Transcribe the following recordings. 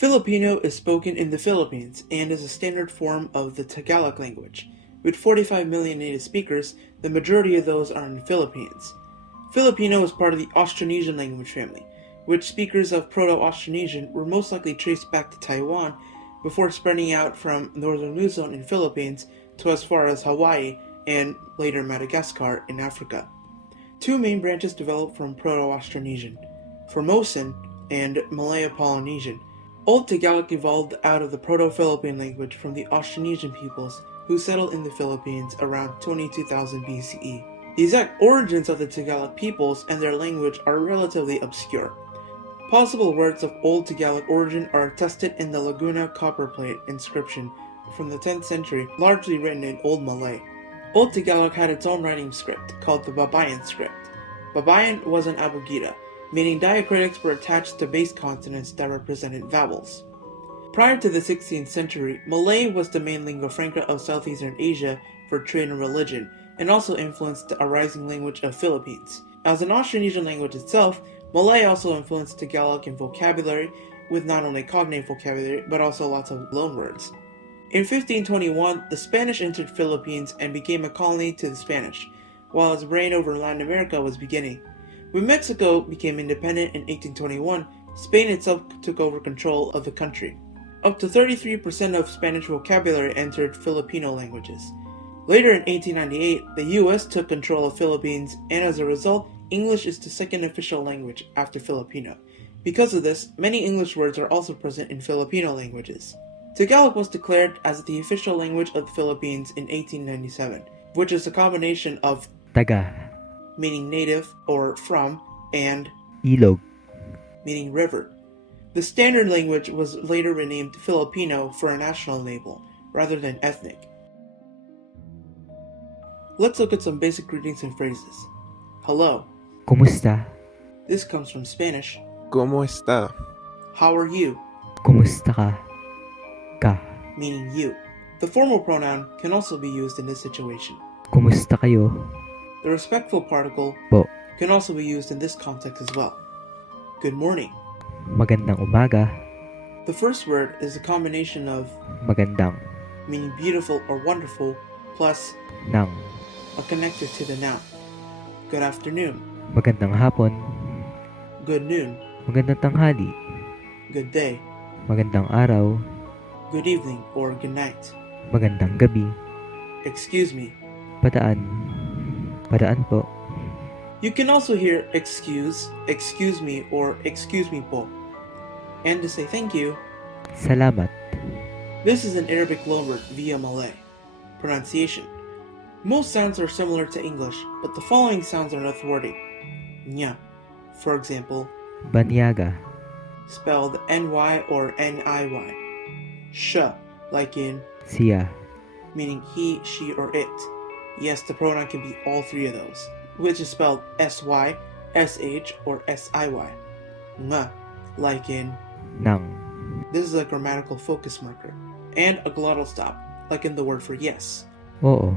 Filipino is spoken in the Philippines and is a standard form of the Tagalog language. With 45 million native speakers, the majority of those are in the Philippines. Filipino is part of the Austronesian language family, which speakers of Proto-Austronesian were most likely traced back to Taiwan before spreading out from northern Luzon in Philippines to as far as Hawaii and later Madagascar in Africa. Two main branches developed from Proto-Austronesian, Formosan and Malayo-Polynesian. Old Tagalog evolved out of the Proto-Philippine language from the Austronesian peoples who settled in the Philippines around 22,000 BCE. The exact origins of the Tagalog peoples and their language are relatively obscure. Possible words of Old Tagalog origin are attested in the Laguna copperplate inscription from the 10th century, largely written in Old Malay. Old Tagalog had its own writing script, called the Babayan script. Babayan was an abugida, meaning diacritics were attached to base consonants that represented vowels. Prior to the 16th century, Malay was the main lingua franca of Southeastern Asia for trade and religion, and also influenced the arising language of Philippines. As an Austronesian language itself, Malay also influenced Tagalog in vocabulary, with not only cognate vocabulary, but also lots of loanwords. In 1521, the Spanish entered Philippines and became a colony to the Spanish, while its reign over Latin America was beginning. When Mexico became independent in 1821, Spain itself took over control of the country. Up to 33% of Spanish vocabulary entered Filipino languages. Later in 1898, the US took control of Philippines, and as a result, English is the second official language after Filipino. Because of this, many English words are also present in Filipino languages. Tagalog was declared as the official language of the Philippines in 1897, which is a combination of Taga, meaning native or from, and Ilog, meaning river. The standard language was later renamed Filipino for a national label, rather than ethnic. Let's look at some basic greetings and phrases. Hello. Kumusta? This comes from Spanish. ¿Cómo está? How are you? Kumusta ka? Ka. Meaning you. The formal pronoun can also be used in this situation. Kumusta kayo? The respectful particle Po. can also be used in this context as well. Good morning. Magandang umaga. The first word is a combination of Magandang. meaning beautiful or wonderful plus Nang. a connector to the noun. Good afternoon. Magandang hapon. Good noon. Magandang tanghali. Good day. Magandang araw. Good evening or good night. Magandang gabi. Excuse me. Padaan. Padaan po. You can also hear excuse me, or excuse me po. And to say thank you, Salamat. this is an Arabic loanword via Malay. Pronunciation. Most sounds are similar to English, but the following sounds are noteworthy. Nya, for example, Banyaga. spelled Ny or Niy. Sh, like in, Siya. meaning he, she, or it. Yes, the pronoun can be all three of those, which is spelled sy, sh, or siy. Nga, like in, Nang. this is a grammatical focus marker. And a glottal stop, like in the word for yes. Oo.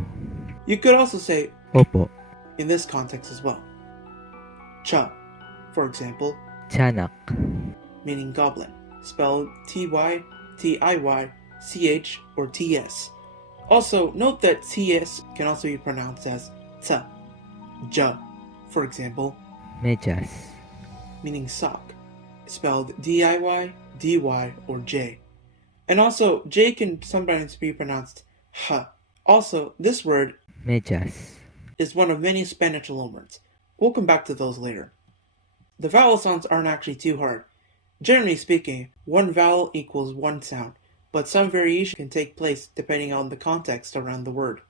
You could also say Opo. in this context as well. Cha, for example, Tiyanak. meaning goblin, spelled ty, tiy, ch, or ts. Also, note that ts can also be pronounced as ta. Ja, for example, Medyas. meaning sock, spelled diy, dy, or j. And also, j can sometimes be pronounced ha. Also, this word Medyas. is one of many Spanish loanwords. We'll come back to those later. The vowel sounds aren't actually too hard. Generally speaking, one vowel equals one sound, but some variation can take place depending on the context around the word.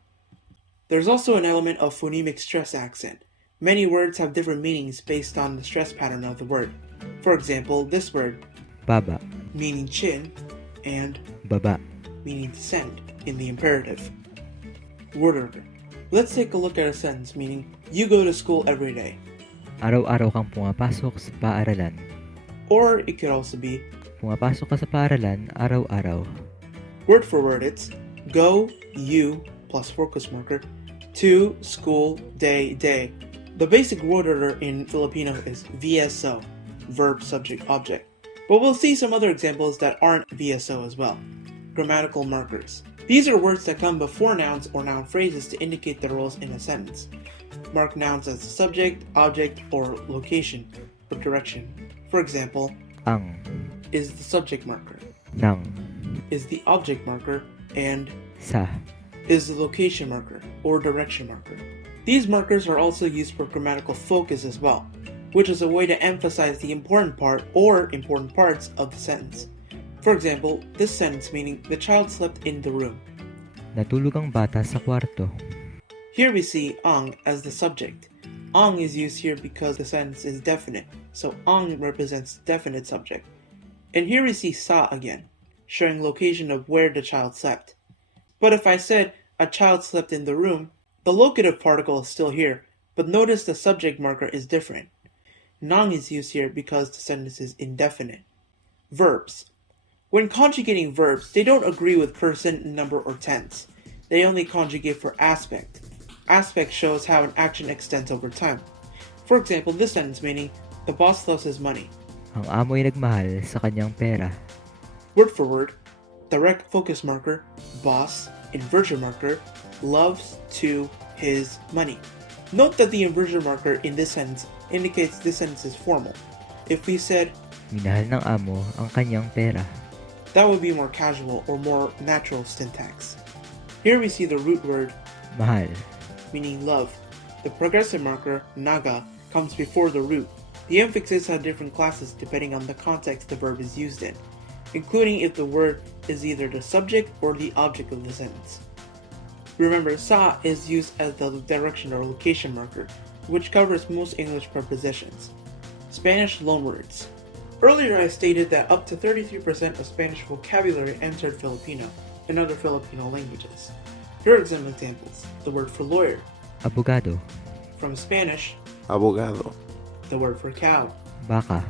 There's also an element of phonemic stress accent. Many words have different meanings based on the stress pattern of the word. For example, this word, Baba. meaning chin, and Baba. meaning descend in the imperative. Word order. Let's take a look at a sentence meaning, you go to school every day. Araw-araw kang pumapasok sa paaralan. Or it could also be, Pumapasok ka sa paaralan araw-araw. word for word, it's go, you, plus focus marker, to, school, day, day. The basic word order in Filipino is VSO, verb, subject, object. But we'll see some other examples that aren't VSO as well. Grammatical markers. These are words that come before nouns or noun phrases to indicate their roles in a sentence. Mark nouns as subject, object, or location, or direction. For example, Ang, is the subject marker, nang, is the object marker, and sa, is the location marker, or direction marker. These markers are also used for grammatical focus as well, which is a way to emphasize the important part or important parts of the sentence. For example, this sentence meaning the child slept in the room. natulog ang bata sa kwarto. Here we see ang as the subject. Ang is used here because the sentence is definite, so ang represents definite subject. And here we see sa again, showing location of where the child slept. But if I said a child slept in the room, the locative particle is still here, but notice the subject marker is different. Nang is used here because the sentence is indefinite. Verbs. When conjugating verbs, they don't agree with person, number, or tense. They only conjugate for aspect. Aspect shows how an action extends over time. For example, this sentence meaning, the boss loves his money. Ang amo ay nagmahal sa kanyang pera. Word for word, direct focus marker, boss, inversion marker, loves to his money. Note that the inversion marker in this sentence indicates this sentence is formal. If we said, Minahal ng amo ang kanyang pera. that would be more casual or more natural syntax. Here we see the root word, Mahal. meaning love. The progressive marker, naga, comes before the root. The infixes have different classes depending on the context the verb is used in, including if the word is either the subject or the object of the sentence. Remember, sa is used as the direction or location marker, which covers most English prepositions. Spanish loanwords. Earlier I stated that up to 33% of Spanish vocabulary entered Filipino and other Filipino languages. Here are some examples. The word for lawyer. Abogado. From Spanish, abogado, the word for cow Baka.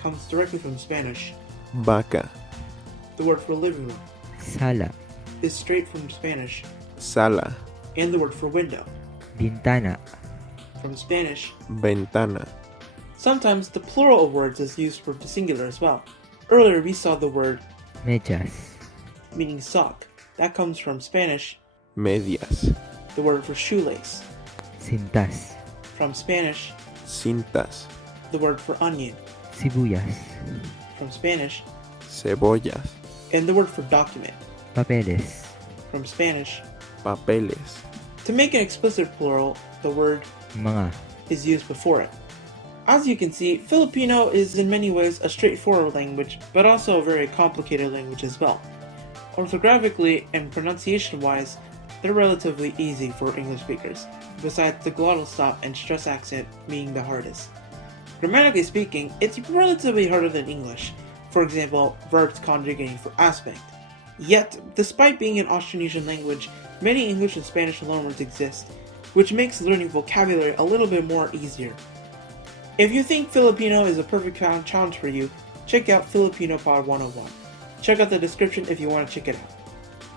comes directly from Spanish. vaca, The word for living room Sala. is straight from Spanish. sala, And the word for window, Bintana. from Spanish. ventana, Sometimes the plural of words is used for the singular as well. Earlier we saw the word Medyas. meaning sock. That comes from Spanish. medias, The word for shoelace. Sintas. From Spanish. cintas, The word for onion. Sibuyas. From Spanish. cebollas, And the word for document. Papeles. From Spanish. papeles, To make an explicit plural, the word Mga. is used before it. As you can see, Filipino is in many ways a straightforward language, but also a very complicated language as well. Orthographically and pronunciation-wise, they're relatively easy for English speakers, besides the glottal stop and stress accent being the hardest. Grammatically speaking, it's relatively harder than English, for example, verbs conjugating for aspect. Yet, despite being an Austronesian language, many English and Spanish loanwords exist, which makes learning vocabulary a little bit more easier. If you think Filipino is a perfect challenge for you, check out Filipino Pod 101. Check out the description if you want to check it out.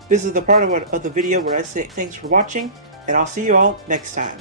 This is the part of the video where I say thanks for watching, and I'll see you all next time.